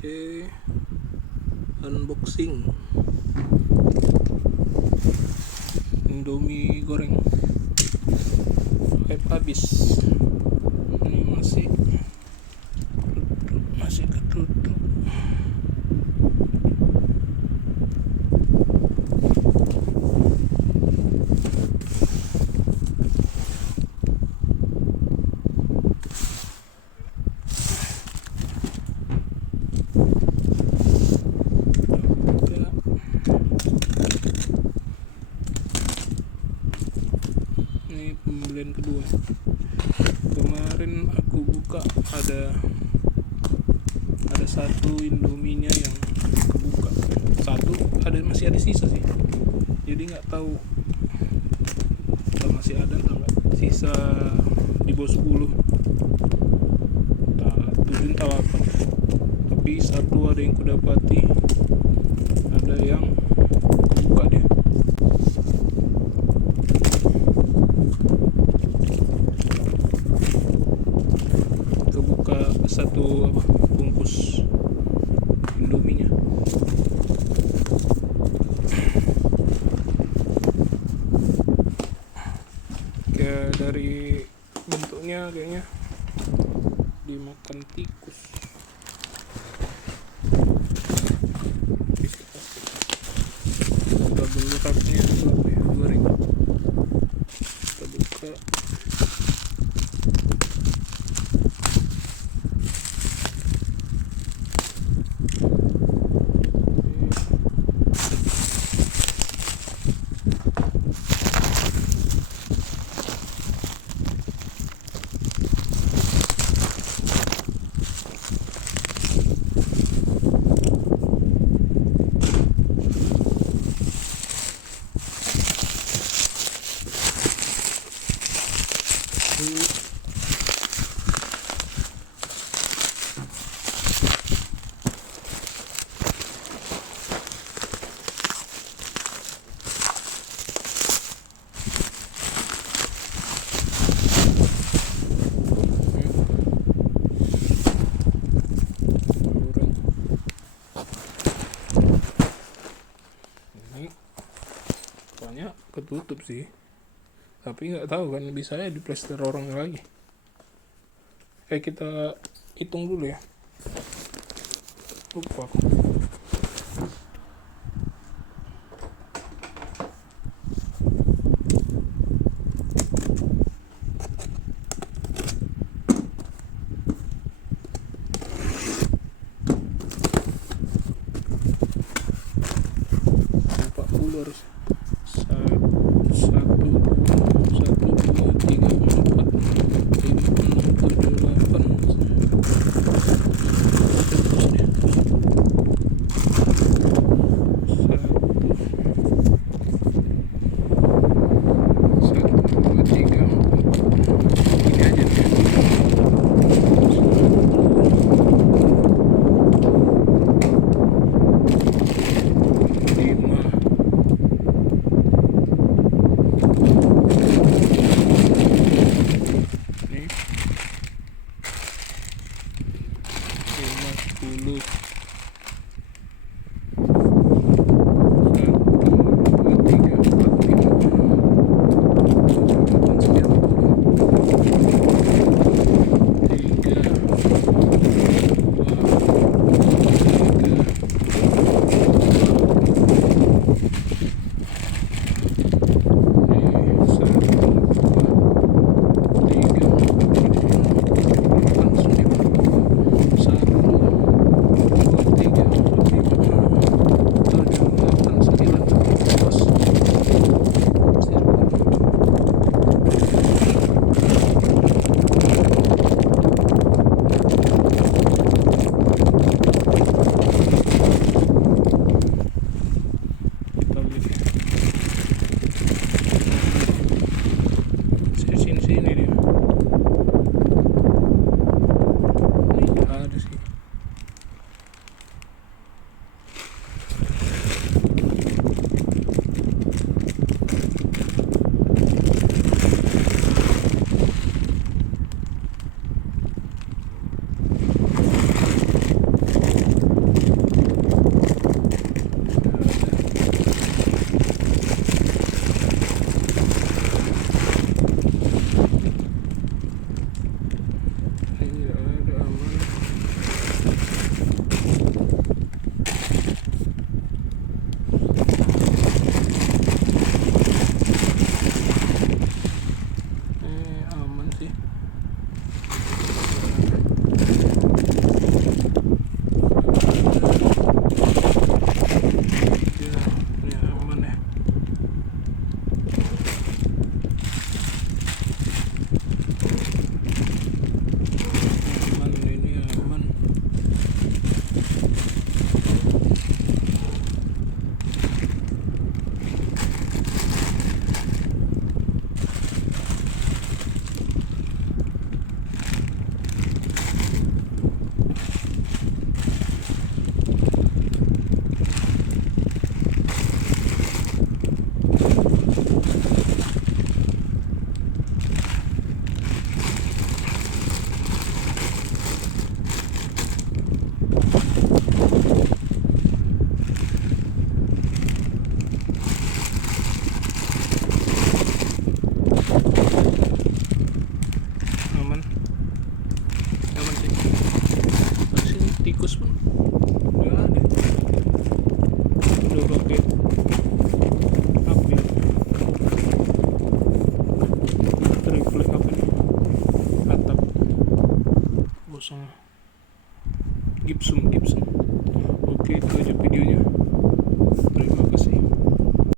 Oke, unboxing Indomie goreng hype habis. Ini masih ketutup. Ini pembelian kedua. Kemarin aku buka ada satu Indominya yang kebuka, satu masih ada sisa sih, jadi nggak tahu masih ada nggak sisa di bawah 10, entah 7 entah 8. Tapi satu ada yang kudapati, ada yang kebuka dia. Kebuka satu bungkus Indominya. Kayak dari bentuknya kayaknya dimakan tikus. Double wrapnya goreng. Kita buka. Banyak ketutup sih, tapi nggak tahu kan, bisa ya di plester orang lagi. Kita hitung dulu ya, lupa aku. Harus 10